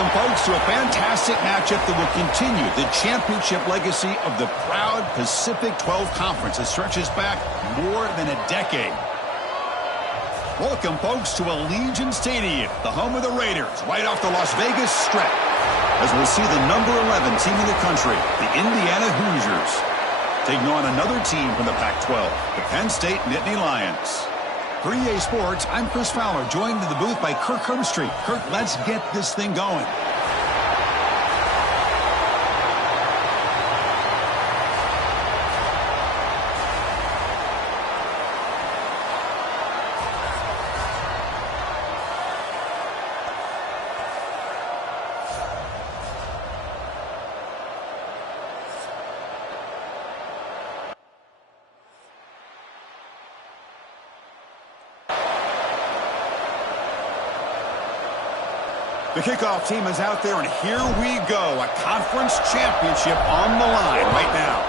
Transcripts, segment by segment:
Welcome, folks, to a fantastic matchup that will continue the championship legacy of the proud Pacific 12 Conference that stretches back more than a decade. Welcome, folks, to Allegiant Stadium, the home of the Raiders, right off the Las Vegas Strip, as we'll see the number 11 team in the country, the Indiana Hoosiers, taking on another team from the Pac-12, the Penn State Nittany Lions. For EA Sports, I'm Chris Fowler, joined in the booth by Kirk Herbstreit. Kirk, let's get this thing going. The kickoff team is out there, and here we go. A conference championship on the line right now.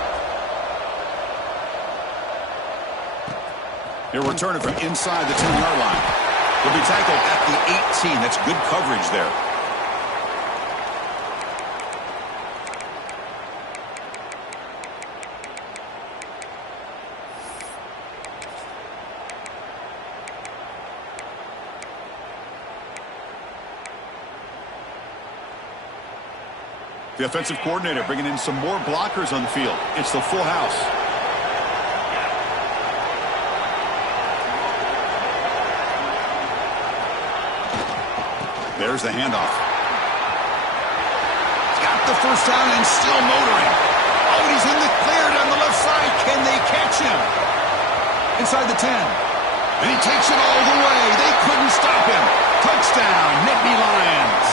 He'll return it from inside the 10-yard line. He'll be tackled at the 18. That's good coverage there. The offensive coordinator bringing in some more blockers on the field. It's the full house. There's the handoff. He's got the first down and still motoring. Oh, he's in the clear down the left side. Can they catch him? Inside the 10. And he takes it all the way. They couldn't stop him. Touchdown, Nittany Lions.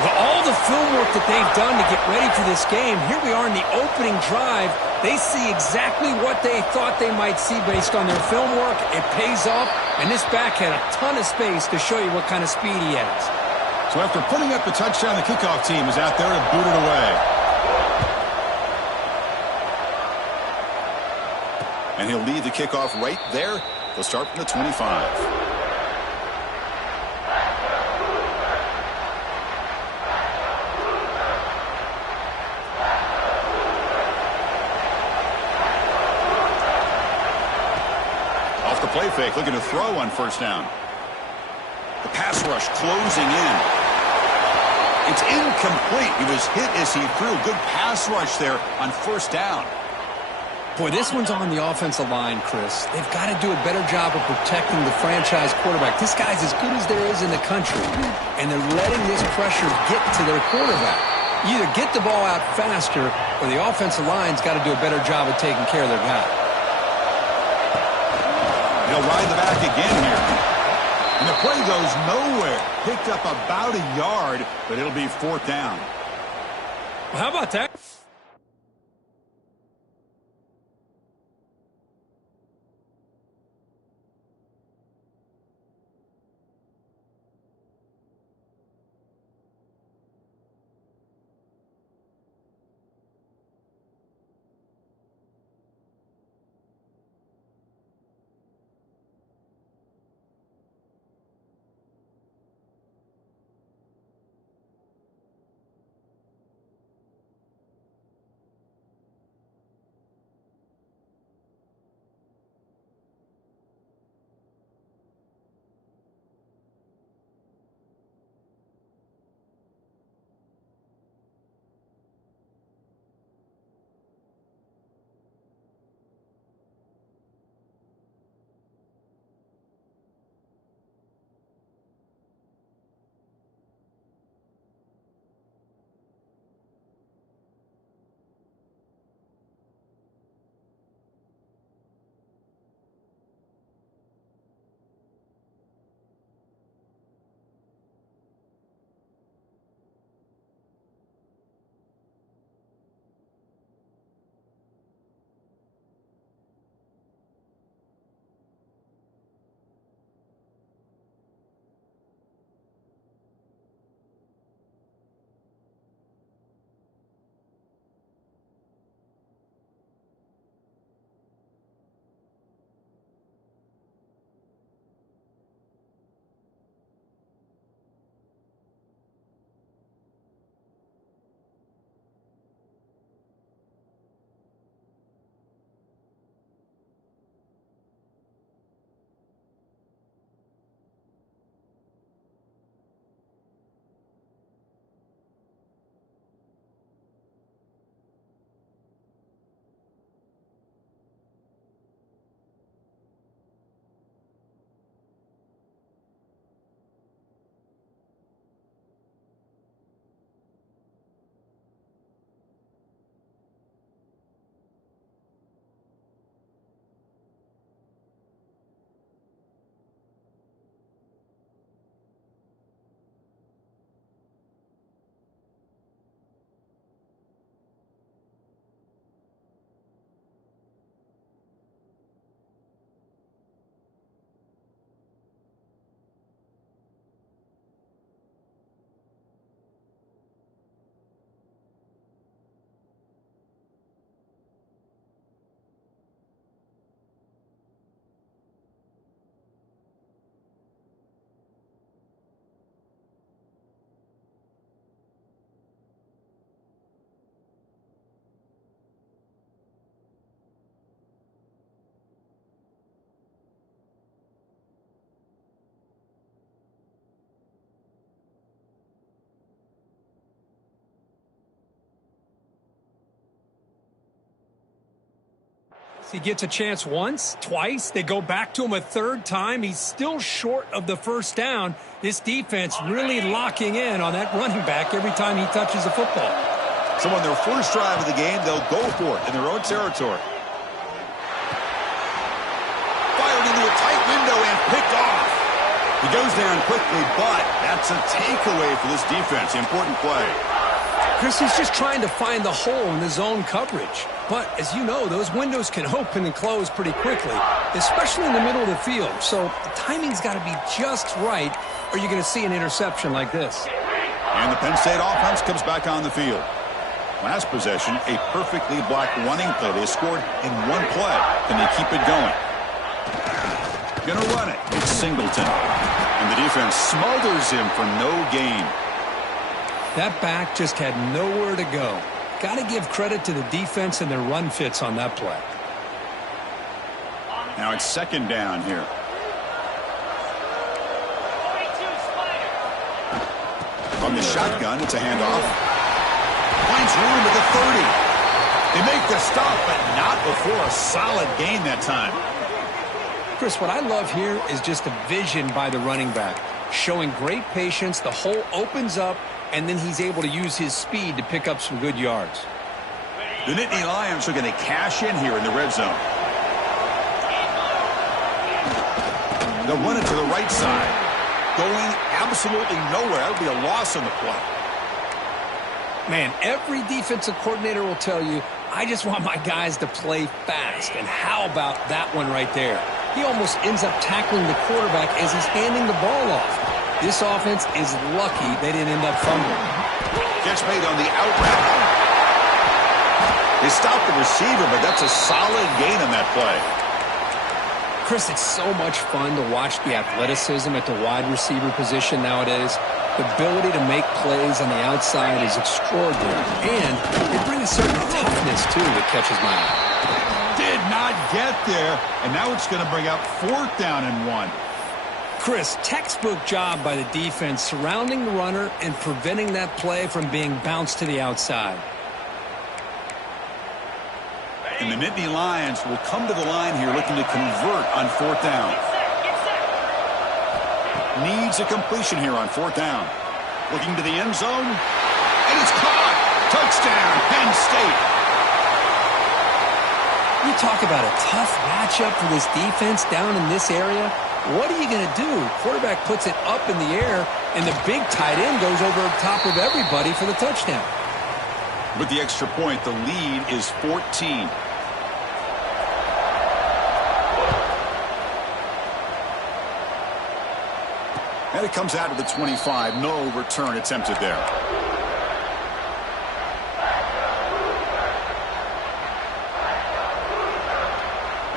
Well, all the film work that they've done to get ready for this game, here we are in the opening drive. They see exactly what they thought they might see based on their film work. It pays off, and this back had a ton of space to show you what kind of speed he has. So after putting up the touchdown, the kickoff team is out there to boot it away. And he'll lead the kickoff right there. They'll start from the 25. Play fake, looking to throw on first down. The pass rush closing in. It's incomplete. He was hit as he threw. Good pass rush there on first down. Boy, this one's on the offensive line, Chris. They've got to do a better job of protecting the franchise quarterback. This guy's as good as there is in the country, and they're letting this pressure get to their quarterback. You either get the ball out faster, or the offensive line's got to do a better job of taking care of their guy. He'll ride the back again here. And the play goes nowhere. Picked up about a yard, but it'll be fourth down. Well, how about that? He gets a chance once, twice. They go back to him a third time. He's still short of the first down. This defense really locking in on that running back every time he touches the football. So on their first drive of the game, they'll go for it in their own territory. Fired into a tight window and picked off. He goes down quickly, but that's a takeaway for this defense. Important play. Chris, he's just trying to find the hole in the zone coverage. But, as you know, those windows can open and close pretty quickly, especially in the middle of the field. So the timing's got to be just right, or you're going to see an interception like this. And the Penn State offense comes back on the field. Last possession, a perfectly blocked running play. They scored in one play. Can they keep it going? Gonna run it. It's Singleton. And the defense smothers him for no gain. That back just had nowhere to go. Got to give credit to the defense and their run fits on that play. Now it's second down here. From the shotgun, it's a handoff. Finds room at the 30. They make the stop, but not before a solid gain that time. Chris, what I love here is just a vision by the running back. Showing great patience, the hole opens up, and then he's able to use his speed to pick up some good yards. The Nittany Lions are going to cash in here in the red zone. They'll run it to the right side. Going absolutely nowhere. That'll be a loss on the play. Man, every defensive coordinator will tell you, I just want my guys to play fast. And how about that one right there? He almost ends up tackling the quarterback as he's handing the ball off. This offense is lucky they didn't end up fumbling. Catch made on the out route. They stopped the receiver, but that's a solid gain on that play. Chris, it's so much fun to watch the athleticism at the wide receiver position nowadays. The ability to make plays on the outside is extraordinary. And they bring a certain toughness, too, that catches my eye. Did not get there, and now it's going to bring up fourth down and 1. Chris, textbook job by the defense surrounding the runner and preventing that play from being bounced to the outside. And the Nittany Lions will come to the line here looking to convert on fourth down. Needs a completion here on fourth down. Looking to the end zone, and it's caught. Touchdown, Penn State. You talk about a tough matchup for this defense down in this area. What are you going to do? Quarterback puts it up in the air, and the big tight end goes over the top of everybody for the touchdown. With the extra point, the lead is 14. And it comes out of the 25. No return attempted there.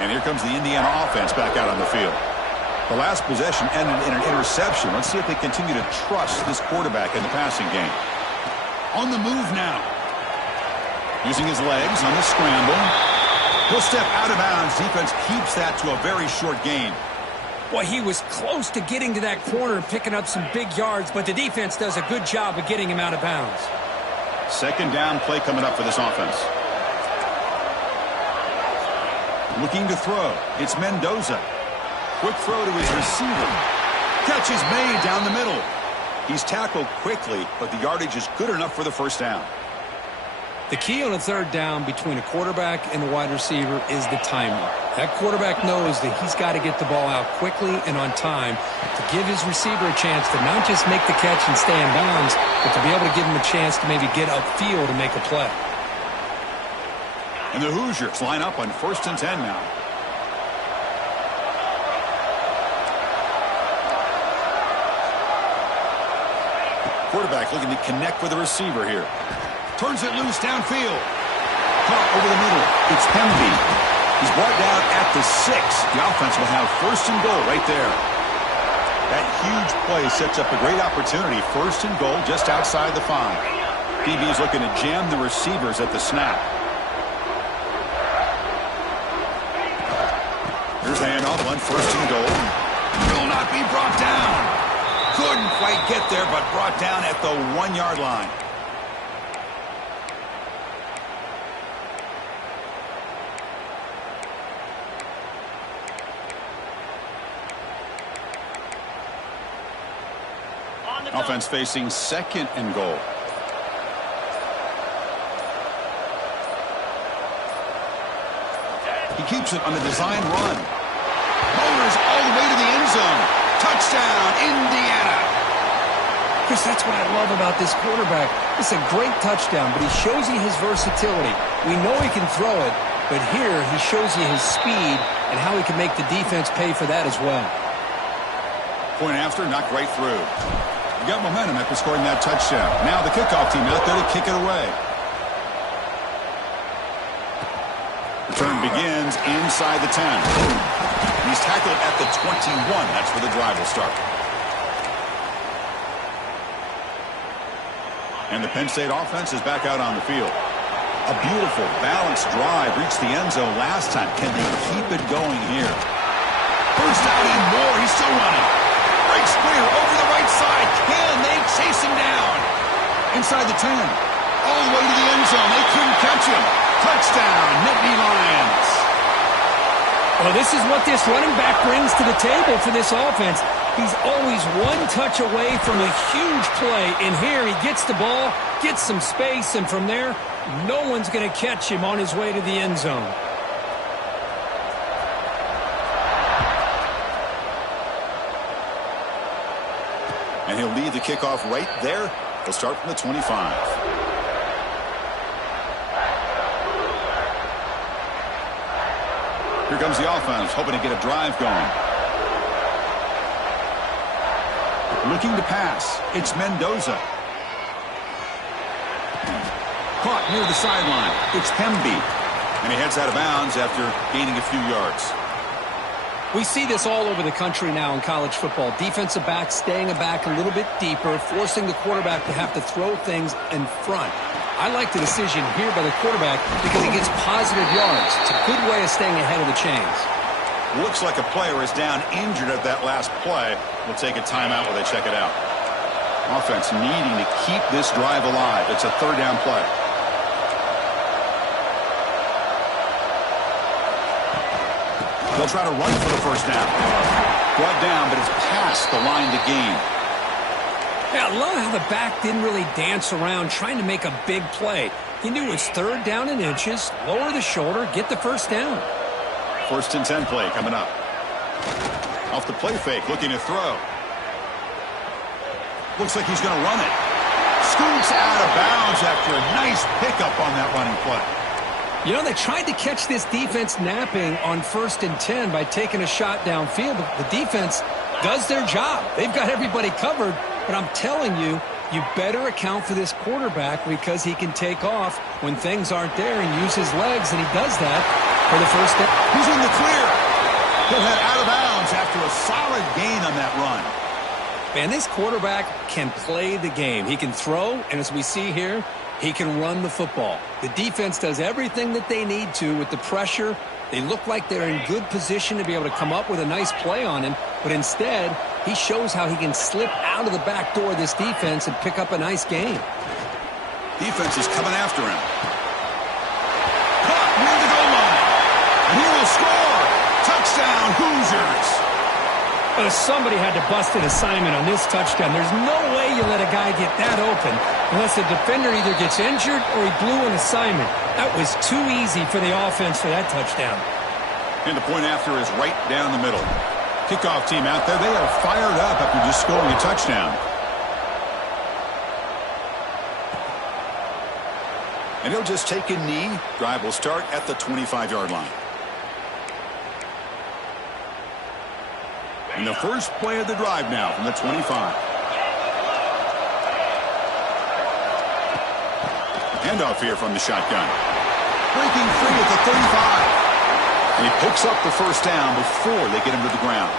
And here comes the Indiana offense back out on the field. The last possession ended in an interception. Let's see if they continue to trust this quarterback in the passing game. On the move now. Using his legs on the scramble. He'll step out of bounds. Defense keeps that to a very short gain. Well, he was close to getting to that corner and picking up some big yards, but the defense does a good job of getting him out of bounds. Second down play coming up for this offense. Looking to throw. It's Mendoza. Quick throw to his receiver. Catch is made down the middle. He's tackled quickly, but the yardage is good enough for the first down. The key on a third down between a quarterback and a wide receiver is the timing. That quarterback knows that he's got to get the ball out quickly and on time to give his receiver a chance to not just make the catch and stay in bounds, but to be able to give him a chance to maybe get upfield and make a play. And the Hoosiers line up on 1st and 10 now. Quarterback looking to connect with the receiver here. Turns it loose downfield. Caught over the middle. It's Penn. He's brought down at the 6. The offense will have 1st and goal right there. That huge play sets up a great opportunity. 1st and goal just outside the 5. DB is looking to jam the receivers at the snap. Here's the handoff on 1st and goal. Will not be brought down. Couldn't quite get there, but brought down at the 1-yard line. Offense facing 2nd and goal. He keeps it on the design run. Motors all the way to the end zone. Touchdown, Indiana. Chris, that's what I love about this quarterback. It's a great touchdown, but he shows you his versatility. We know he can throw it, but here he shows you his speed and how he can make the defense pay for that as well. Point after, knocked right through. You got momentum after scoring that touchdown. Now the kickoff team out there to kick it away. Return begins inside the 10. He's tackled at the 21. That's where the drive will start. And the Penn State offense is back out on the field. A beautiful, balanced drive reached the end zone last time. Can they keep it going here? First down and more. He's still running. Breaks clear over the right side. Can they chase him down? Inside the 10. All the way to the end zone. They couldn't catch him. Touchdown, Nittany Lions. Well, this is what this running back brings to the table for this offense. He's always one touch away from a huge play. And here he gets the ball, gets some space, and from there, no one's going to catch him on his way to the end zone. And he'll lead the kickoff right there. He'll start from the 25. Here comes the offense, hoping to get a drive going. Looking to pass. It's Mendoza. Caught near the sideline. It's Pemby. And he heads out of bounds after gaining a few yards. We see this all over the country now in college football. Defensive backs staying back a little bit deeper, forcing the quarterback to have to throw things in front. I like the decision here by the quarterback because he gets positive yards. It's a good way of staying ahead of the chains. Looks like a player is down injured at that last play. We'll take a timeout while they check it out. Offense needing to keep this drive alive. It's a 3rd down play. They'll try to run for the first down. Brought down, but it's past the line to gain. Yeah, I love how the back didn't really dance around trying to make a big play. He knew it's 3rd down and inches, lower the shoulder, get the first down. 1st and 10 play coming up. Off the play fake, looking to throw. Looks like he's going to run it. Scoots out of bounds after a nice pickup on that running play. You know, they tried to catch this defense napping on 1st and 10 by taking a shot downfield, but the defense does their job. They've got everybody covered, but I'm telling you, you better account for this quarterback because he can take off when things aren't there and use his legs, and he does that for the first down. He's in the clear. He'll head out of bounds after a solid gain on that run. Man, this quarterback can play the game. He can throw, and as we see here, he can run the football. The defense does everything that they need to with the pressure. They look like they're in good position to be able to come up with a nice play on him, but instead, he shows how he can slip out of the back door of this defense and pick up a nice gain. Defense is coming after him. Caught near the goal line. And he will score. Touchdown, Hoosiers. Somebody had to bust an assignment on this touchdown. There's no way you let a guy get that open unless the defender either gets injured or he blew an assignment. That was too easy for the offense for that touchdown. And the point after is right down the middle. Kickoff team out there, they are fired up after just scoring a touchdown. And he'll just take a knee. Drive will start at the 25-yard line. And the first play of the drive now from the 25. Handoff here from the shotgun. Breaking free at the 35. And he picks up the first down before they get him to the ground.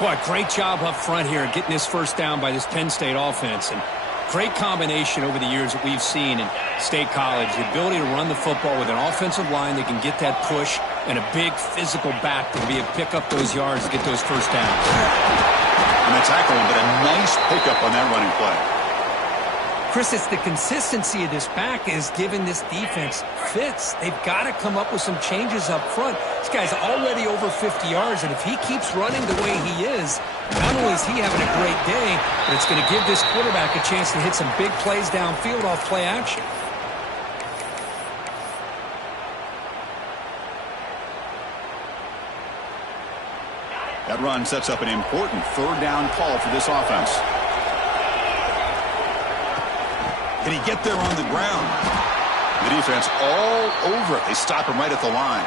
Boy, great job up front here getting this first down by this Penn State offense. And great combination over the years that we've seen in State College. The ability to run the football with an offensive line that can get that push and a big physical back to be able to pick up those yards and get those first downs. And they tackle him, but a nice pickup on that running play. Chris, it's the consistency of this back is giving this defense fits. They've got to come up with some changes up front. This guy's already over 50 yards, and if he keeps running the way he is, not only is he having a great day, but it's going to give this quarterback a chance to hit some big plays downfield off play action. That run sets up an important third down call for this offense. Can he get there on the ground? The defense all over it. They stop him right at the line.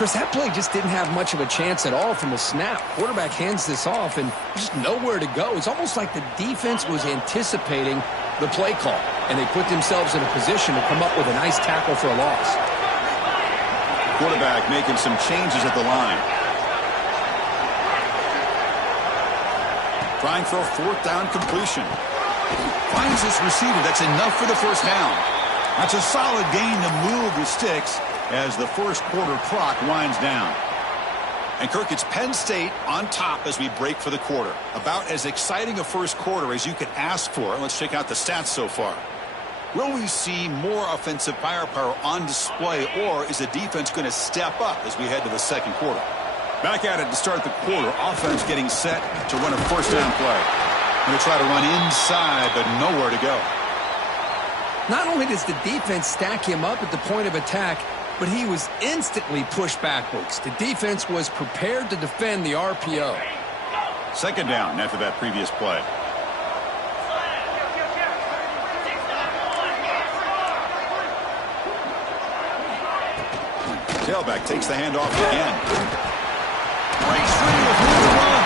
Chris, that play just didn't have much of a chance at all from the snap. Quarterback hands this off and just nowhere to go. It's almost like the defense was anticipating the play call, and they put themselves in a position to come up with a nice tackle for a loss. Quarterback making some changes at the line. Trying for a fourth down completion. Finds his receiver. That's enough for the first down. That's a solid gain to move the sticks as the first quarter clock winds down. And Kirk, it's Penn State on top as we break for the quarter. About as exciting a first quarter as you could ask for. Let's check out the stats so far. Will we see more offensive firepower on display, or is the defense going to step up as we head to the second quarter? Back at it to start the quarter. Offense getting set to run a first down play. Going to try to run inside, but nowhere to go. Not only does the defense stack him up at the point of attack, but he was instantly pushed backwards. The defense was prepared to defend the RPO. Second down after that previous play. Tailback takes the handoff again. Breaks free with room to run.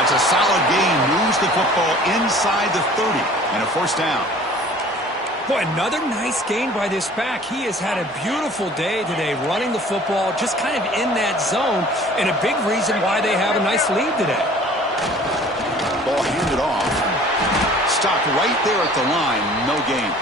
That's a solid gain. Moves the football inside the 30 and a first down. Boy, another nice gain by this back. He has had a beautiful day today running the football, just kind of in that zone, and a big reason why they have a nice lead today. Ball handed off. Stopped right there at the line. No gain.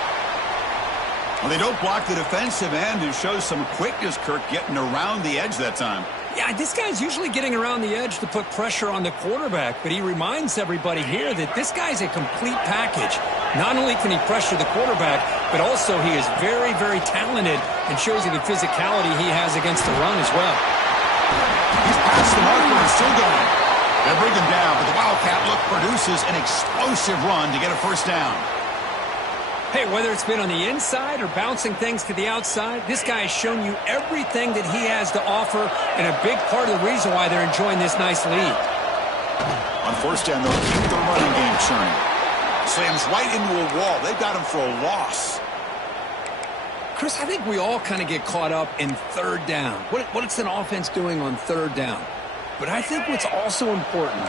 Well, they don't block the defensive end, who shows some quickness, Kirk, getting around the edge that time. Yeah, this guy's usually getting around the edge to put pressure on the quarterback, but he reminds everybody here that this guy's a complete package. Not only can he pressure the quarterback, but also he is very, very talented and shows you the physicality he has against the run as well. He's past the marker and still going. They bring him down, but the Wildcat look produces an explosive run to get a first down. Hey, whether it's been on the inside or bouncing things to the outside, this guy has shown you everything that he has to offer, and a big part of the reason why they're enjoying this nice lead. On first down, they'll keep the running game churning. Slams right into a wall. They've got him for a loss. Chris, I think we all kind of get caught up in third down. What's an offense doing on third down? But I think what's also important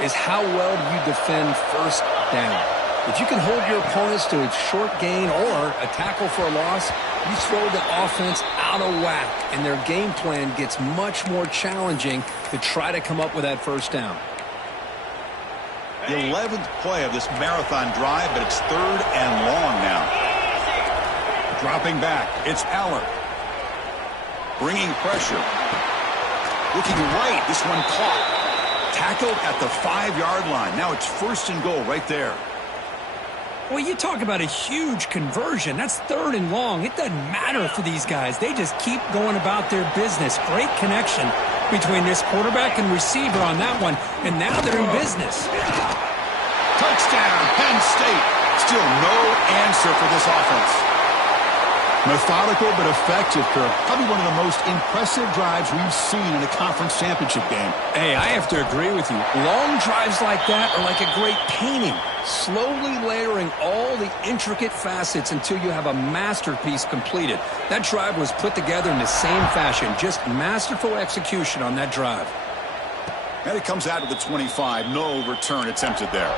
is how well do you defend first down. If you can hold your opponents to a short gain or a tackle for a loss, you throw the offense out of whack, and their game plan gets much more challenging to try to come up with that first down. The 11th play of this marathon drive, but it's third and long now. Dropping back, it's Aller. Bringing pressure. Looking right, this one caught. Tackled at the 5-yard line. Now it's first and goal right there. Well, you talk about a huge conversion. That's third and long. It doesn't matter for these guys. They just keep going about their business. Great connection between this quarterback and receiver on that one, and now they're in business. Touchdown, Penn State. Still no answer for this offense. Methodical but effective, Kirk. Probably one of the most impressive drives we've seen in a conference championship game. Hey, I have to agree with you. Long drives like that are like a great painting. Slowly layering all the intricate facets until you have a masterpiece completed. That drive was put together in the same fashion. Just masterful execution on that drive. And it comes out of the 25. No return attempted there.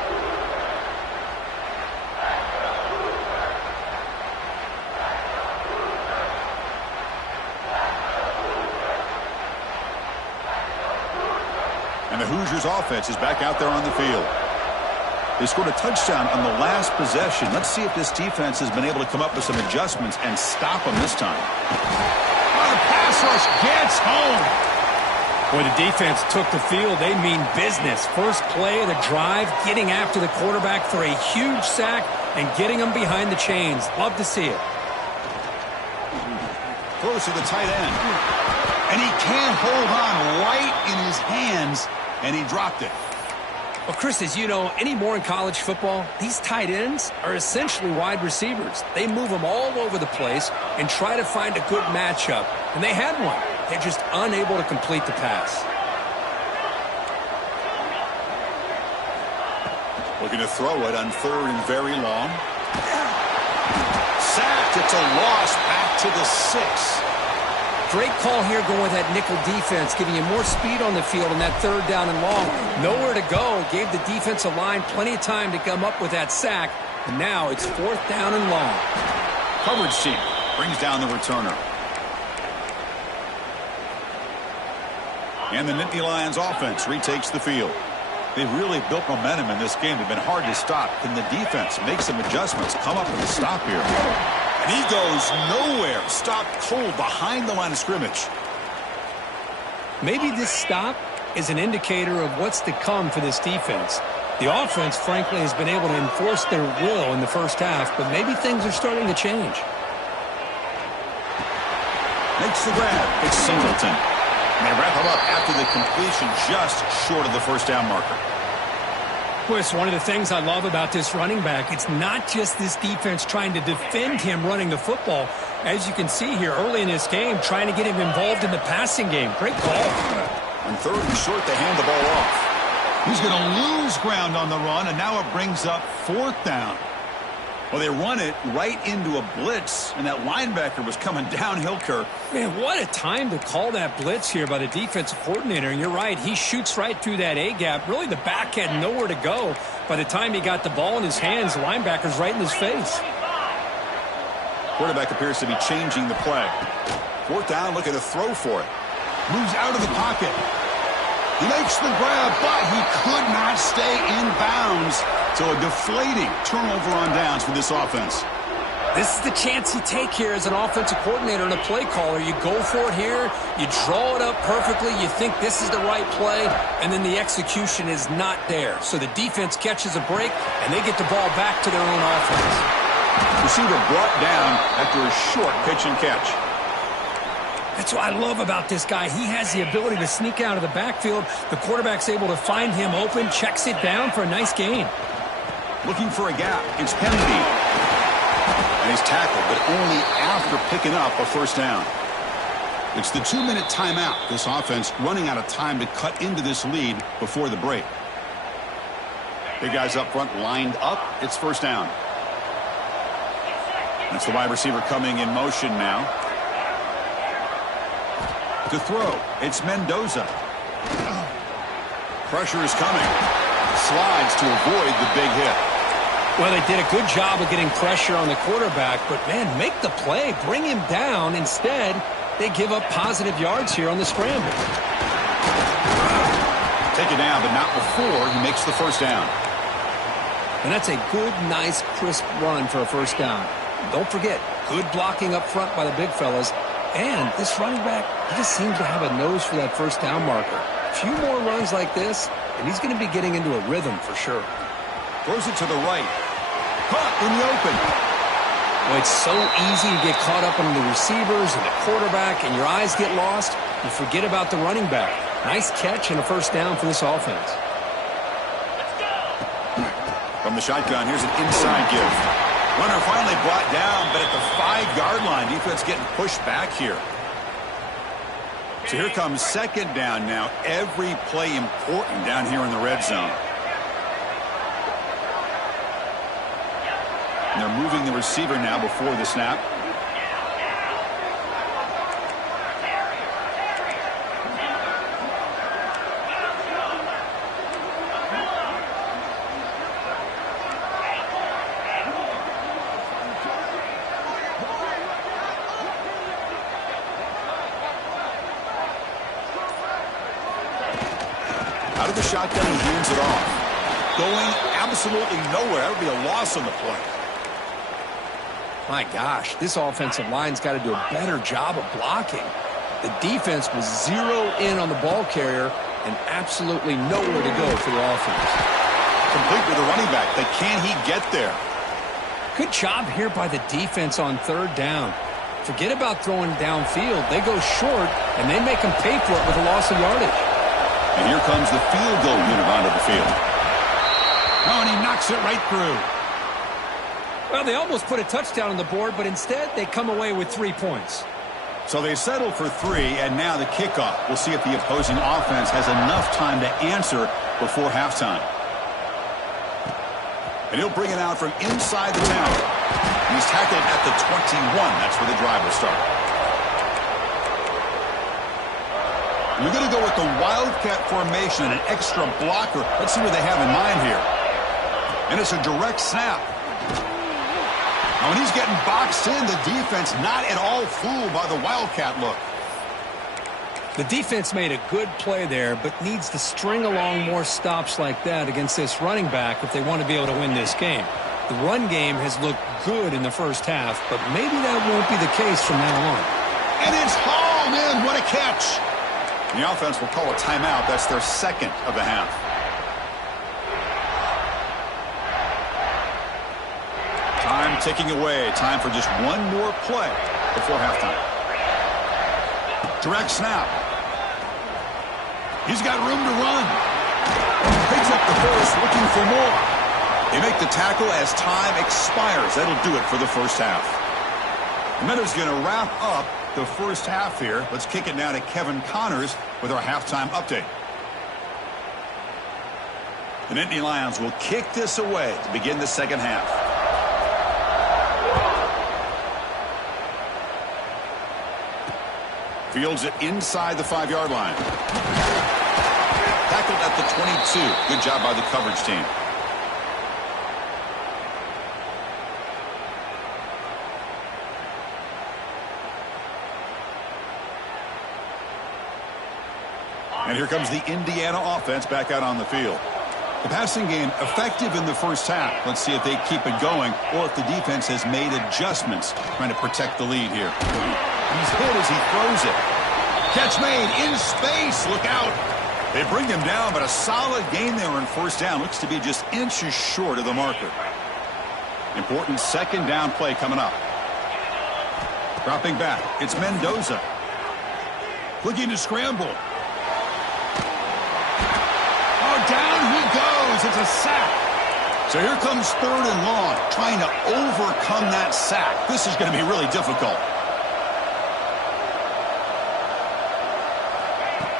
And the Hoosiers offense is back out there on the field. They scored a touchdown on the last possession. Let's see if this defense has been able to come up with some adjustments and stop them this time. Oh, the pass rush gets home. Boy, the defense took the field. They mean business. First play of the drive, getting after the quarterback for a huge sack and getting him behind the chains. Love to see it. Throws to the tight end. And he can't hold on right in his hands, and he dropped it. Well, Chris, as you know, anymore in college football, these tight ends are essentially wide receivers. They move them all over the place and try to find a good matchup. And they had one. They're just unable to complete the pass. Looking to throw it on 3rd and very long. Sacked. It's a loss back to the 6. Great call here going with that nickel defense, giving you more speed on the field on that 3rd down and long. Nowhere to go. Gave the defensive line plenty of time to come up with that sack. And now it's 4th down and long. Coverage team brings down the returner. And the Nittany Lions offense retakes the field. They've really built momentum in this game. They've been hard to stop. Can the defense make some adjustments? Come up with a stop here. And he goes nowhere. Stopped cold behind the line of scrimmage. Maybe this stop is an indicator of what's to come for this defense. The offense, frankly, has been able to enforce their will in the first half, but maybe things are starting to change. Makes the grab. It's Singleton. And they wrap him up after the completion just short of the first down marker. Well, it's one of the things I love about this running back. It's not just this defense trying to defend him running the football. As you can see here early in this game, trying to get him involved in the passing game. Great call. On 3rd and short, they hand the ball off. He's going to lose ground on the run, and now it brings up 4th down. Well, they run it right into a blitz, and that linebacker was coming downhill, Kirk. Man, what a time to call that blitz here by the defensive coordinator. And you're right, he shoots right through that A-gap. Really, the back had nowhere to go. By the time he got the ball in his hands, the linebacker's right in his face. Quarterback appears to be changing the play. 4th down, looking to throw for it. Moves out of the pocket. He makes the grab, but he could not stay in bounds. So a deflating turnover on downs for this offense. This is the chance you take here as an offensive coordinator and a play caller. You go for it here, you draw it up perfectly, you think this is the right play, and then the execution is not there. So the defense catches a break, and they get the ball back to their own offense. Receiver brought down after a short pitch and catch. That's what I love about this guy. He has the ability to sneak out of the backfield. The quarterback's able to find him open, checks it down for a nice gain. Looking for a gap. It's Penn. And he's tackled, but only after picking up a first down. It's the 2-minute timeout. This offense running out of time to cut into this lead before the break. Big guys up front lined up. It's first down. That's the wide receiver coming in motion now. To throw, it's Mendoza. Pressure is coming. Slides to avoid the big hit. Well, they did a good job of getting pressure on the quarterback, but, man, make the play. Bring him down. Instead, they give up positive yards here on the scramble. Take it down, but not before he makes the first down. And that's a good, nice, crisp run for a first down. Don't forget, good blocking up front by the big fellas. And this running back, he just seems to have a nose for that first down marker. A few more runs like this, and he's going to be getting into a rhythm for sure. Throws it to the right. Caught in the open. Well, it's so easy to get caught up on the receivers and the quarterback, and your eyes get lost. You forget about the running back. Nice catch and a first down for this offense. From the shotgun, here's an inside give. Runner finally brought down, but at the 5-yard line, defense getting pushed back here. So here comes second down now. Every play important down here in the red zone. And they're moving the receiver now before the snap. Out of the shotgun, he hands it off. Going absolutely nowhere. That would be a loss on the play. My gosh, this offensive line's got to do a better job of blocking. The defense was zeroed in on the ball carrier and absolutely nowhere to go for the offense. Complete with the running back, but can he get there? Good job here by the defense on third down. Forget about throwing downfield. They go short, and they make them pay for it with a loss of yardage. And here comes the field goal unit onto the field. Oh, and he knocks it right through. Well, they almost put a touchdown on the board, but instead they come away with 3 points. So they settle for 3, and now the kickoff. We'll see if the opposing offense has enough time to answer before halftime. And he'll bring it out from inside the 10. He's tackled at the 21. That's where the drive will start. We're going to go with the Wildcat formation and an extra blocker. Let's see what they have in mind here. And it's a direct snap. Now, when he's getting boxed in, the defense not at all fooled by the Wildcat look. The defense made a good play there, but needs to string along more stops like that against this running back if they want to be able to win this game. The run game has looked good in the first half, but maybe that won't be the case from now on. And it's hauled in. What a catch. The offense will call a timeout. That's their second of the half. Time ticking away. Time for just one more play before halftime. Direct snap. He's got room to run. Picks up the first, looking for more. They make the tackle as time expires. That'll do it for the first half. And that is going to wrap up the first half here. Let's kick it now to Kevin Connors with our halftime update. The Nittany Lions will kick this away to begin the second half. Fields it inside the 5-yard line. Tackled at the 22. Good job by the coverage team. And here comes the Indiana offense back out on the field. The passing game effective in the first half. Let's see if they keep it going or if the defense has made adjustments trying to protect the lead here. He's hit as he throws it. Catch made in space. Look out. They bring him down, but a solid gain there on first down. Looks to be just inches short of the marker. Important second down play coming up. Dropping back. It's Mendoza. Looking to scramble. Oh, down he goes. It's a sack. So here comes third and long, trying to overcome that sack. This is going to be really difficult.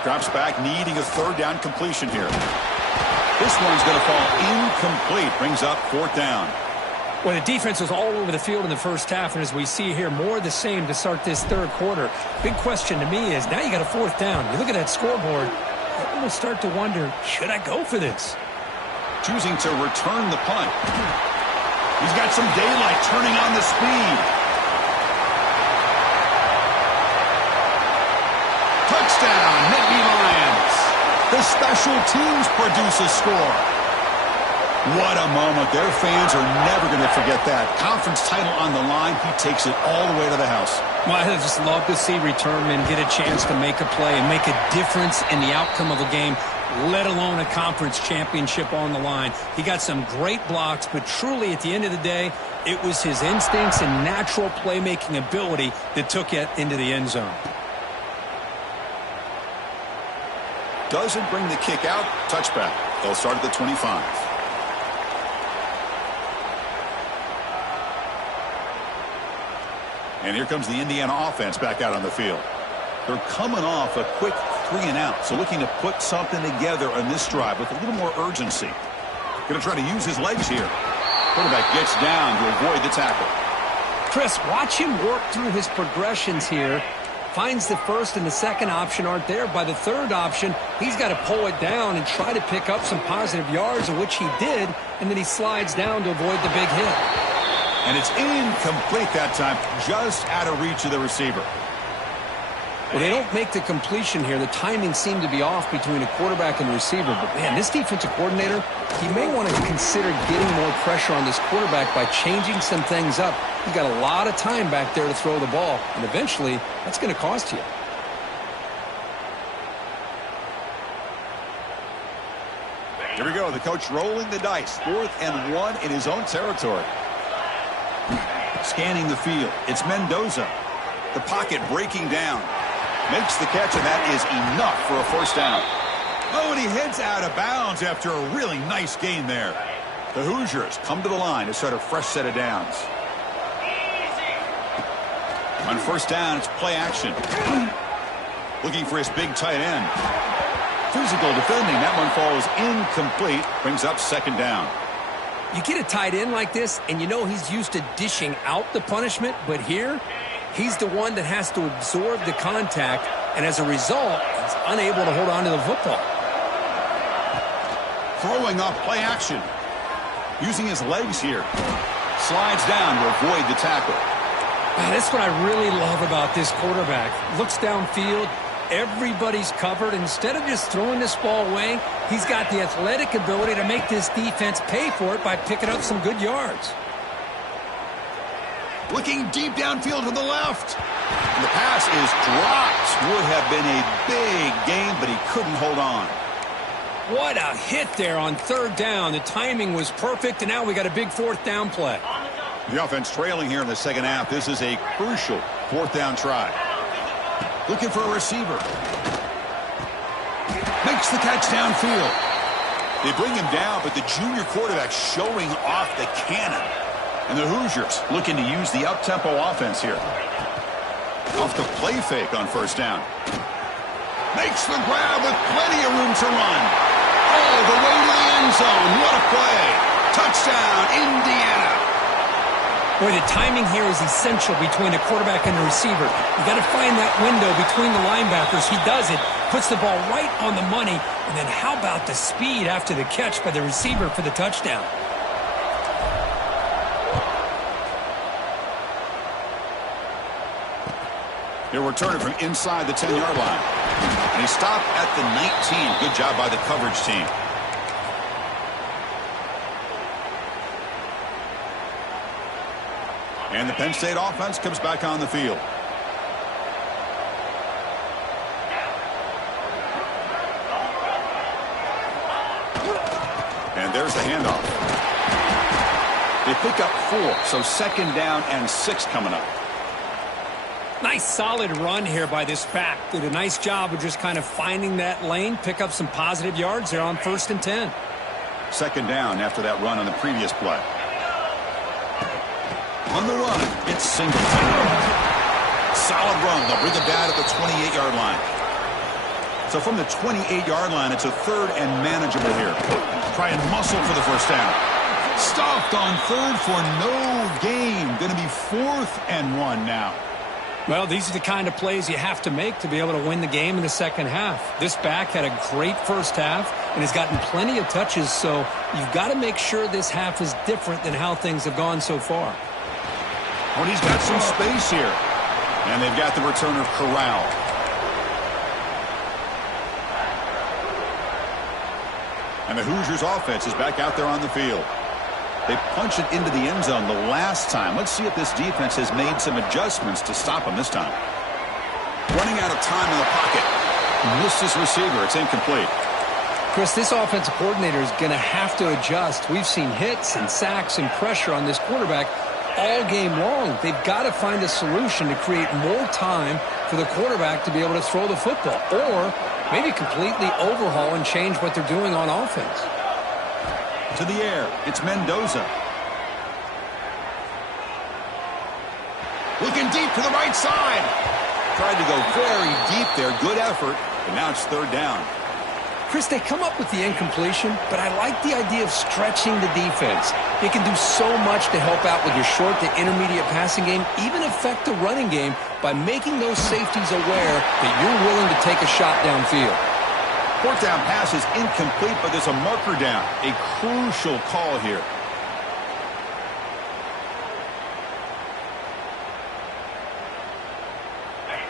Drops back, needing a third down completion here. This one's going to fall incomplete. Brings up fourth down. Well, the defense was all over the field in the first half, and as we see here, more of the same to start this third quarter. Big question to me is, now you got a fourth down. You look at that scoreboard, you're going to start to wonder, should I go for this? Choosing to return the punt. He's got some daylight, turning on the speed. Touchdown, Nittany Lions. The special teams produce a score. What a moment. Their fans are never going to forget that. Conference title on the line. He takes it all the way to the house. Well, I just love to see returnmen get a chance to make a play and make a difference in the outcome of a game, let alone a conference championship on the line. He got some great blocks, but truly at the end of the day, it was his instincts and natural playmaking ability that took it into the end zone. Doesn't bring the kick out. Touchback. They'll start at the 25. And here comes the Indiana offense back out on the field. They're coming off a quick 3-and-out, so looking to put something together on this drive with a little more urgency. Going to try to use his legs here. Quarterback gets down to avoid the tackle. Chris, watch him work through his progressions here. Finds the first and the second option aren't there. By the third option, he's got to pull it down and try to pick up some positive yards, of which he did, and then he slides down to avoid the big hit. And it's incomplete that time, just out of reach of the receiver. Well, they don't make the completion here. The timing seemed to be off between a quarterback and the receiver. But, man, this defensive coordinator, he may want to consider getting more pressure on this quarterback by changing some things up. He's got a lot of time back there to throw the ball, and eventually that's going to cost you. the coach rolling the dice. 4th and 1 in his own territory. Scanning the field. It's Mendoza. The pocket breaking down. Makes the catch, and that is enough for a first down. Oh, and he heads out of bounds after a really nice gain there. The Hoosiers come to the line to start a fresh set of downs. On first down, it's play action. Looking for his big tight end. Physical defending. That one falls incomplete. Brings up second down. You get a tight end like this, and you know he's used to dishing out the punishment, but here, he's the one that has to absorb the contact, and as a result, he's unable to hold on to the football. Throwing off play action. Using his legs here. Slides down to avoid the tackle. That's what I really love about this quarterback. Looks downfield. Everybody's covered. Instead of just throwing this ball away, he's got the athletic ability to make this defense pay for it by picking up some good yards. Looking deep downfield to the left. And the pass is dropped. Would have been a big gain, but he couldn't hold on. What a hit there on third down. The timing was perfect, and now we got a big fourth down play. The offense trailing here in the second half. This is a crucial fourth down try. Looking for a receiver. Makes the catch downfield. They bring him down, but the junior quarterback showing off the cannon. And the Hoosiers looking to use the up-tempo offense here. Off the play fake on first down. Makes the grab with plenty of room to run. All the way to the end zone. What a play. Touchdown, Indiana. Boy, the timing here is essential between the quarterback and the receiver. You got to find that window between the linebackers. He does it, puts the ball right on the money, and then how about the speed after the catch by the receiver for the touchdown? He'll return it from inside the 10-yard line. And he stopped at the 19. Good job by the coverage team. And the Penn State offense comes back on the field. And there's the handoff. They pick up 4, so second down and 6 coming up. Nice solid run here by this back. Did a nice job of just kind of finding that lane, pick up some positive yards there on 1st and 10. Second down after that run on the previous play. On the run, it's Singleton. Solid run. They'll bring it down at the 28-yard line. So from the 28-yard line, it's a 3rd and manageable here. Try and muscle for the first down. Stopped on 3rd for no gain. Going to be 4th and 1 now. Well, these are the kind of plays you have to make to be able to win the game in the second half. This back had a great first half and has gotten plenty of touches, so you've got to make sure this half is different than how things have gone so far. Well, he's got some space here. And they've got the returner corralled. And the Hoosiers offense is back out there on the field. They punch it into the end zone the last time. Let's see if this defense has made some adjustments to stop them this time. Running out of time in the pocket. Missed his receiver. It's incomplete. Chris, this offensive coordinator is going to have to adjust. We've seen hits and sacks and pressure on this quarterback all game long. They've got to find a solution to create more time for the quarterback to be able to throw the football, or maybe completely overhaul and change what they're doing on offense. To the air, it's Mendoza. Looking deep to the right side. Tried to go very deep there. Good effort, but now it's 3rd down. Chris, they come up with the incompletion, but I like the idea of stretching the defense. They can do so much to help out with your short to intermediate passing game, even affect the running game by making those safeties aware that you're willing to take a shot downfield. 4th down pass is incomplete, but there's a marker down. A crucial call here.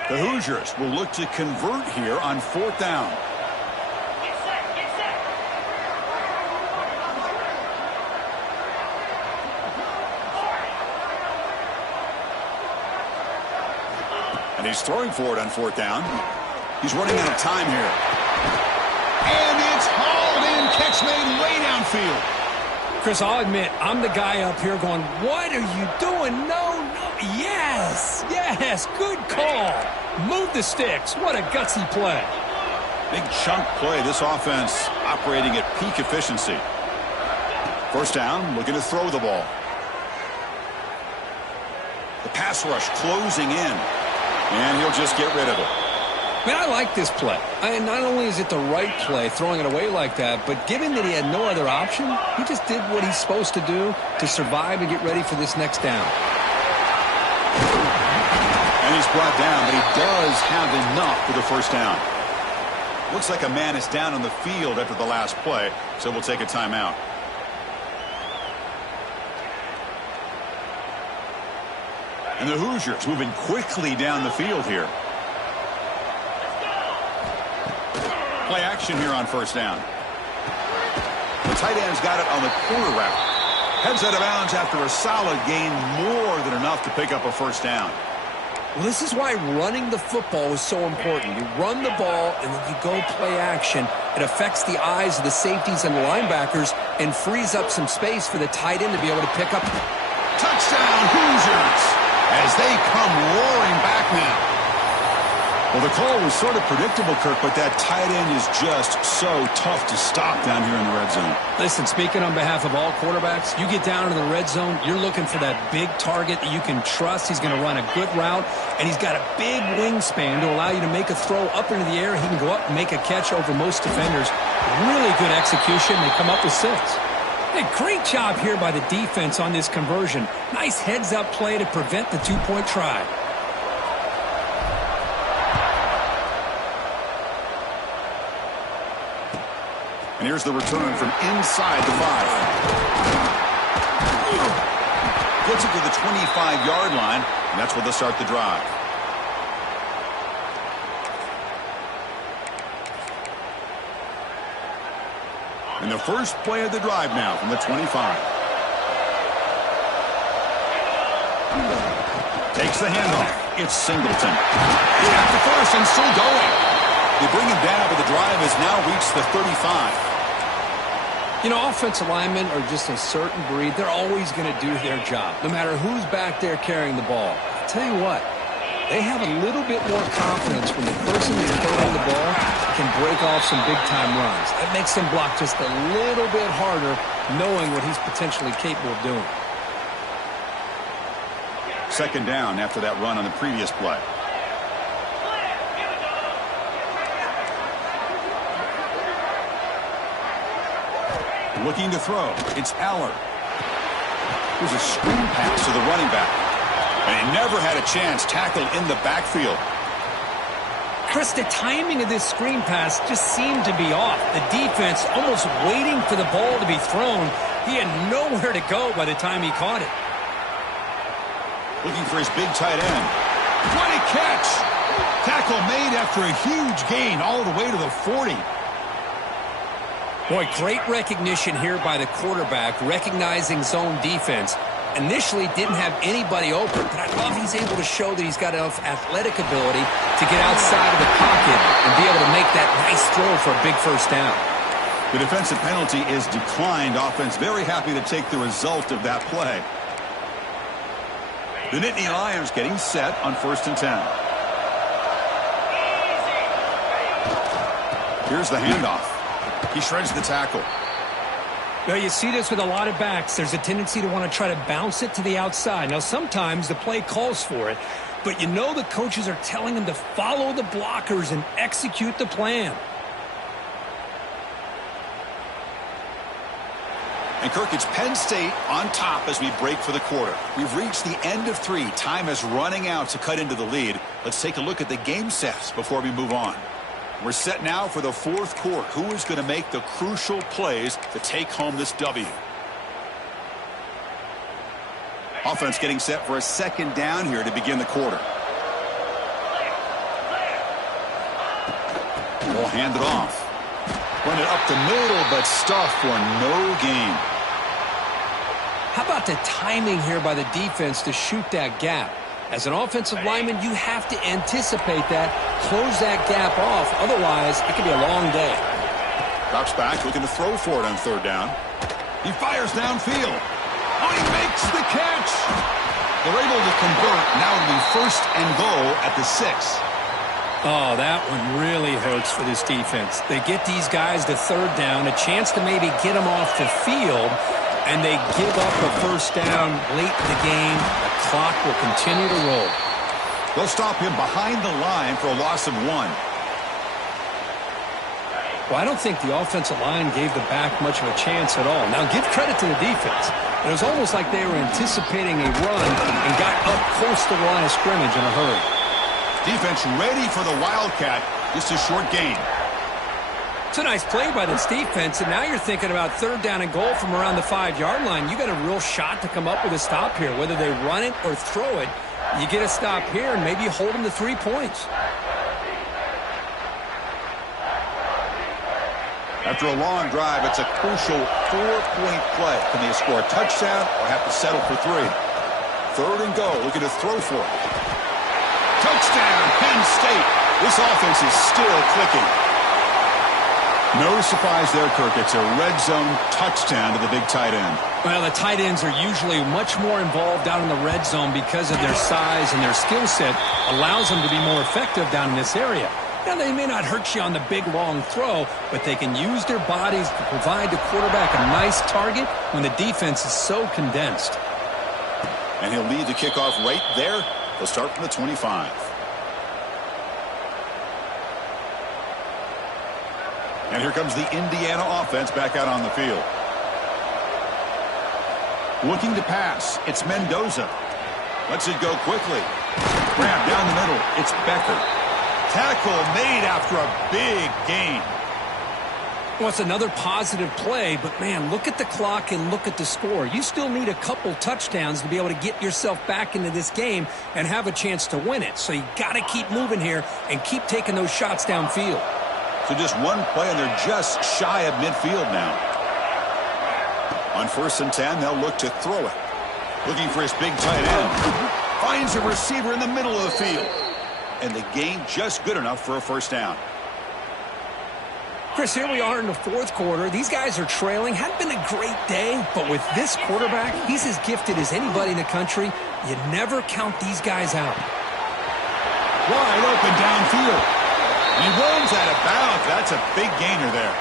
The Hoosiers will look to convert here on 4th down. And he's throwing for it on 4th down. He's running out of time here. And it's hauled in catch made way downfield. Chris, I'll admit, I'm the guy up here going, what are you doing? No, no. Yes, yes, good call. Move the sticks. What a gutsy play. Big chunk play. This offense operating at peak efficiency. First down, looking to throw the ball. The pass rush closing in, and he'll just get rid of it. Man, I like this play. Not only is it the right play, throwing it away like that, but given that he had no other option, he just did what he's supposed to do to survive and get ready for this next down. And he's brought down, but he does have enough for the first down. Looks like a man is down on the field after the last play, so we'll take a timeout. And the Hoosiers moving quickly down the field here. Play action here on first down. The tight end's got it on the corner route. Heads out of bounds after a solid gain, more than enough to pick up a first down. Well, this is why running the football is so important. You run the ball, and then you go play action. It affects the eyes of the safeties and the linebackers and frees up some space for the tight end to be able to pick up. Touchdown, Hoosiers, as they come roaring back now. Well, the call was sort of predictable, Kirk, but that tight end is just so tough to stop down here in the red zone. Listen, speaking on behalf of all quarterbacks, you get down to the red zone, you're looking for that big target that you can trust. He's going to run a good route, and he's got a big wingspan to allow you to make a throw up into the air. He can go up and make a catch over most defenders. Really good execution. They come up with 6. Hey, great job here by the defense on this conversion. Nice heads-up play to prevent the two-point try. And here's the return from inside the 5. Gets it to the 25-yard line, and that's where they'll start the drive. And the first play of the drive now from the 25. Takes the handoff. It's Singleton. He got the first and still going. They bring him down, but the drive has now reached the 35. You know, offensive linemen are just a certain breed. They're always going to do their job, no matter who's back there carrying the ball. I'll tell you what, they have a little bit more confidence when the person who's throwing the ball can break off some big-time runs. That makes them block just a little bit harder, knowing what he's potentially capable of doing. Second down after that run on the previous play. Looking to throw. It's Aller. Here's a screen pass to the running back. And he never had a chance tackled in the backfield. Chris, the timing of this screen pass just seemed to be off. The defense almost waiting for the ball to be thrown. He had nowhere to go by the time he caught it. Looking for his big tight end. What a catch! Tackle made after a huge gain all the way to the 40. Boy, great recognition here by the quarterback, recognizing zone defense. Initially didn't have anybody open, but I love he's able to show that he's got enough athletic ability to get outside of the pocket and be able to make that nice throw for a big first down. The defensive penalty is declined. Offense very happy to take the result of that play. The Nittany Lions getting set on 1st and 10. Here's the handoff. He shreds the tackle. Well, you see this with a lot of backs. There's a tendency to want to try to bounce it to the outside. Now, sometimes the play calls for it, but you know the coaches are telling them to follow the blockers and execute the plan. And, Kirk, it's Penn State on top as we break for the quarter. We've reached the end of 3. Time is running out to cut into the lead. Let's take a look at the game sets before we move on. We're set now for the 4th quarter. Who is going to make the crucial plays to take home this W? Offense getting set for a second down here to begin the quarter. We'll hand it off. Run it up the middle, but stuffed for no gain. How about the timing here by the defense to shoot that gap? As an offensive lineman, you have to anticipate that, close that gap off. Otherwise, it could be a long day. Drops back, looking to throw for it on third down. He fires downfield. Oh, he makes the catch. They're able to convert. Now it'll be first and goal at the 6. Oh, that one really hurts for this defense. They get these guys to third down, a chance to maybe get them off the field, and they give up a first down late in the game. The clock will continue to roll. They'll stop him behind the line for a loss of 1. Well, I don't think the offensive line gave the back much of a chance at all. Now, give credit to the defense. It was almost like they were anticipating a run and got up close to the line of scrimmage in a hurry. Defense ready for the Wildcat. Just a short gain. It's a nice play by this defense, and now you're thinking about third down and goal from around the 5-yard line. You got a real shot to come up with a stop here. Whether they run it or throw it, you get a stop here and maybe hold them to 3 points. After a long drive, it's a crucial 4-point play. Can they score a touchdown or have to settle for 3? Third and goal, looking to throw for it. Touchdown, Penn State. This offense is still clicking. No surprise there, Kirk. It's a red zone touchdown to the big tight end. Well, the tight ends are usually much more involved down in the red zone because of their size, and their skill set allows them to be more effective down in this area. Now, they may not hurt you on the big, long throw, but they can use their bodies to provide the quarterback a nice target when the defense is so condensed. And he'll lead the kickoff right there. They'll start from the 25. And here comes the Indiana offense back out on the field. Looking to pass. It's Mendoza. Lets it go quickly. Grab down the middle. It's Becker. Tackle made after a big gain. Well, it's another positive play, but, man, look at the clock and look at the score. You still need a couple touchdowns to be able to get yourself back into this game and have a chance to win it. So you got to keep moving here and keep taking those shots downfield. So just one play, and they're just shy of midfield now. On 1st and 10, they'll look to throw it. Looking for his big tight end. Finds a receiver in the middle of the field. And the gain just good enough for a first down. Chris, here we are in the 4th quarter. These guys are trailing. Hadn't been a great day, but with this quarterback, he's as gifted as anybody in the country. You never count these guys out. Wide open downfield. He runs out of bounds. That's a big gainer there.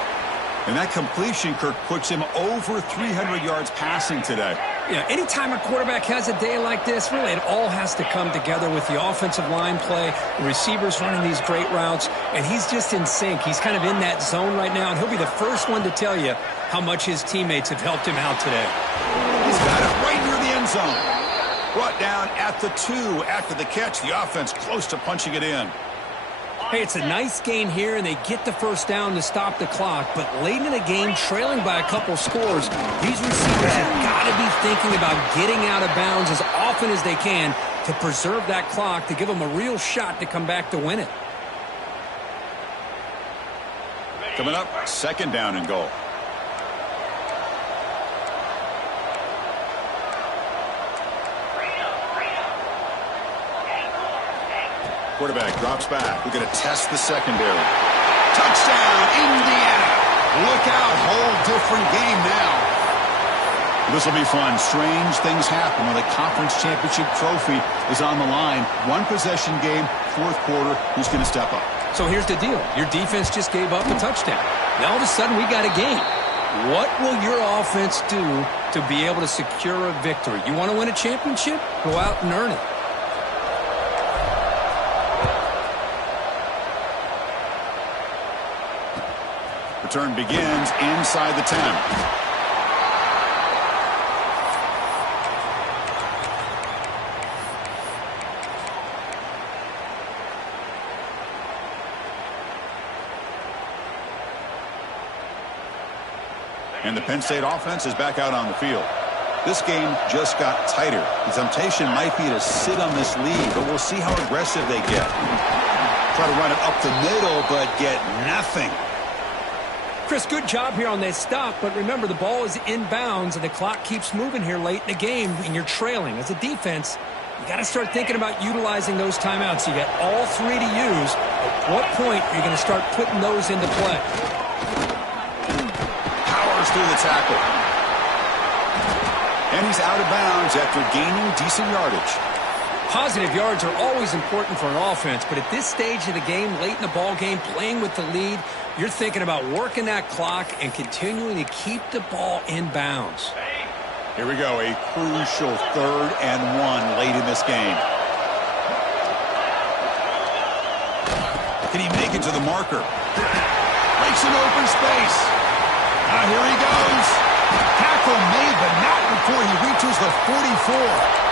And that completion, Kirk, puts him over 300 yards passing today. Yeah, anytime a quarterback has a day like this, really it all has to come together with the offensive line play, the receivers running these great routes, and he's just in sync. He's kind of in that zone right now, and he'll be the first one to tell you how much his teammates have helped him out today. He's got it right near the end zone. Brought down at the 2 after the catch. The offense close to punching it in. Hey, it's a nice gain here, and they get the first down to stop the clock. But late in the game, trailing by a couple scores, these receivers have got to be thinking about getting out of bounds as often as they can to preserve that clock, to give them a real shot to come back to win it. Coming up, 2nd down and goal. Quarterback drops back. We're going to test the secondary. Touchdown, Indiana. Look out, whole different game now. This will be fun. Strange things happen when the conference championship trophy is on the line. One possession game, 4th quarter. Who's going to step up? So here's the deal. Your defense just gave up a touchdown. Now all of a sudden we got a game. What will your offense do to be able to secure a victory? You want to win a championship? Go out and earn it. Return begins inside the 10. And the Penn State offense is back out on the field. This game just got tighter. The temptation might be to sit on this lead, but we'll see how aggressive they get. Try to run it up the middle, but get nothing. Chris, good job here on that stop, but remember the ball is inbounds and the clock keeps moving here late in the game and you're trailing. As a defense, you got to start thinking about utilizing those timeouts. You got all 3 to use. At what point are you going to start putting those into play? through the tackle. And he's out of bounds after gaining decent yardage. Positive yards are always important for an offense, but at this stage of the game, late in the ball game, playing with the lead, you're thinking about working that clock and continuing to keep the ball in bounds. Here we go, a crucial 3rd and 1 late in this game. Can he make it to the marker? Breaks an open space. Now here he goes. Tackle made, but not before he reaches the 44.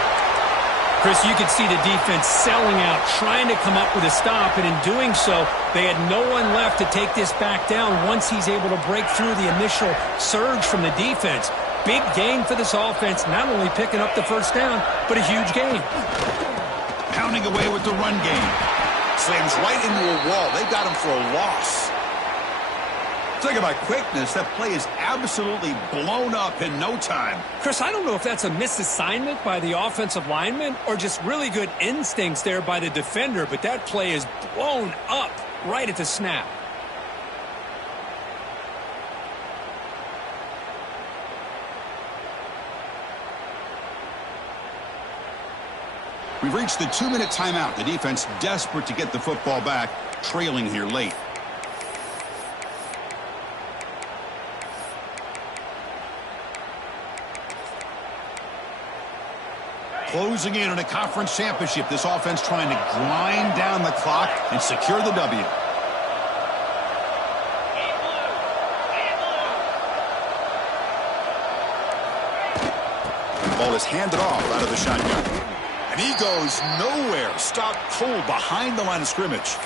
Chris, you could see the defense selling out, trying to come up with a stop, and in doing so, they had no one left to take this back down once he's able to break through the initial surge from the defense. Big gain for this offense, not only picking up the first down, but a huge gain. Pounding away with the run game. Slams right into a wall. They got him for a loss. Talk about quickness. That play is absolutely blown up in no time. Chris, I don't know if that's a misassignment by the offensive lineman or just really good instincts there by the defender, but that play is blown up right at the snap. We've reached the 2-minute timeout. The defense desperate to get the football back, trailing here late. Closing in on a conference championship, this offense trying to grind down the clock and secure the W. The ball is handed off out of the shotgun. And he goes nowhere. Stopped cold behind the line of scrimmage.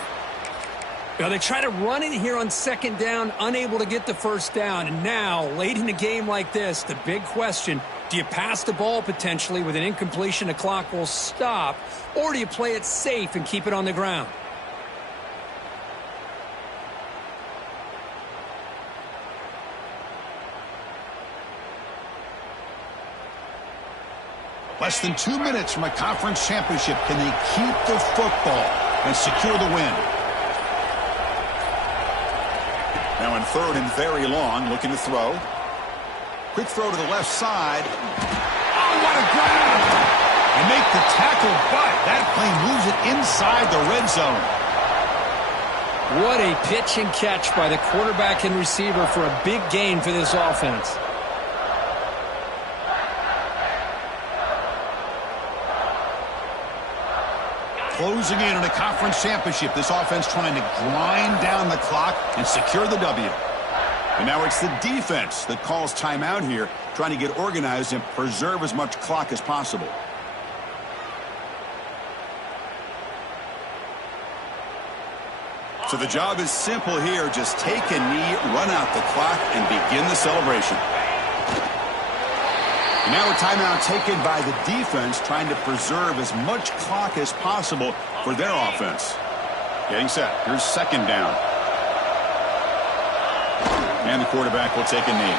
Now they try to run it here on 2nd down, unable to get the first down. And now, late in a game like this, the big question, do you pass the ball potentially with an incompletion, the clock will stop, or do you play it safe and keep it on the ground? Less than 2 minutes from a conference championship. Can they keep the football and secure the win? Now in 3rd and very long, looking to throw. Quick throw to the left side. Oh, what a grab! And make the tackle, but that play moves it inside the red zone. What a pitch and catch by the quarterback and receiver for a big gain for this offense. Closing in on a conference championship. This offense trying to grind down the clock and secure the W. And now it's the defense that calls timeout here, trying to get organized and preserve as much clock as possible. So the job is simple here. Just take a knee, run out the clock, and begin the celebration. And now a timeout taken by the defense, trying to preserve as much clock as possible for their offense. Getting set. Here's 2nd down. And the quarterback will take a knee.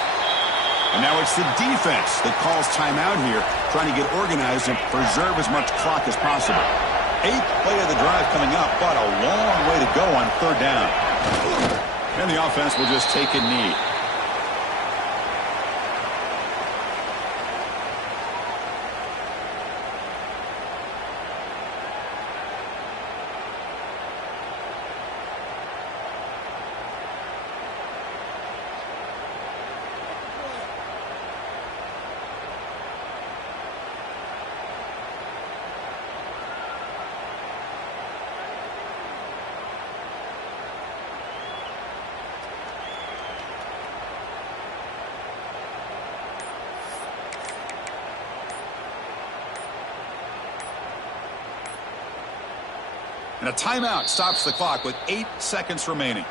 And now it's the defense that calls timeout here, trying to get organized and preserve as much clock as possible. 8th play of the drive coming up, but a long way to go on 3rd down. And the offense will just take a knee. And a timeout stops the clock with 8 seconds remaining.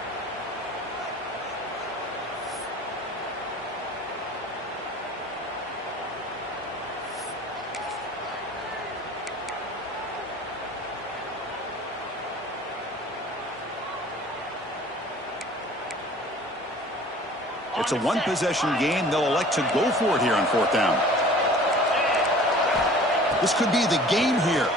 It's a one-possession game. They'll elect to go for it here on 4th down. This could be the game here.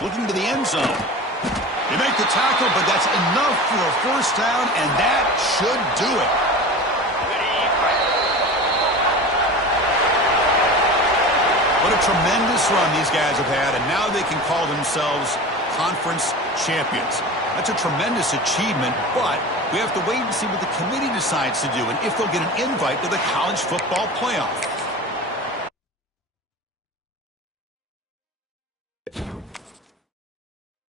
Looking to the end zone. They make the tackle, but that's enough for a first down, and that should do it. tremendous run these guys have had, and now they can call themselves conference champions. That's a tremendous achievement, but we have to wait and see what the committee decides to do and if they'll get an invite to the college football playoff.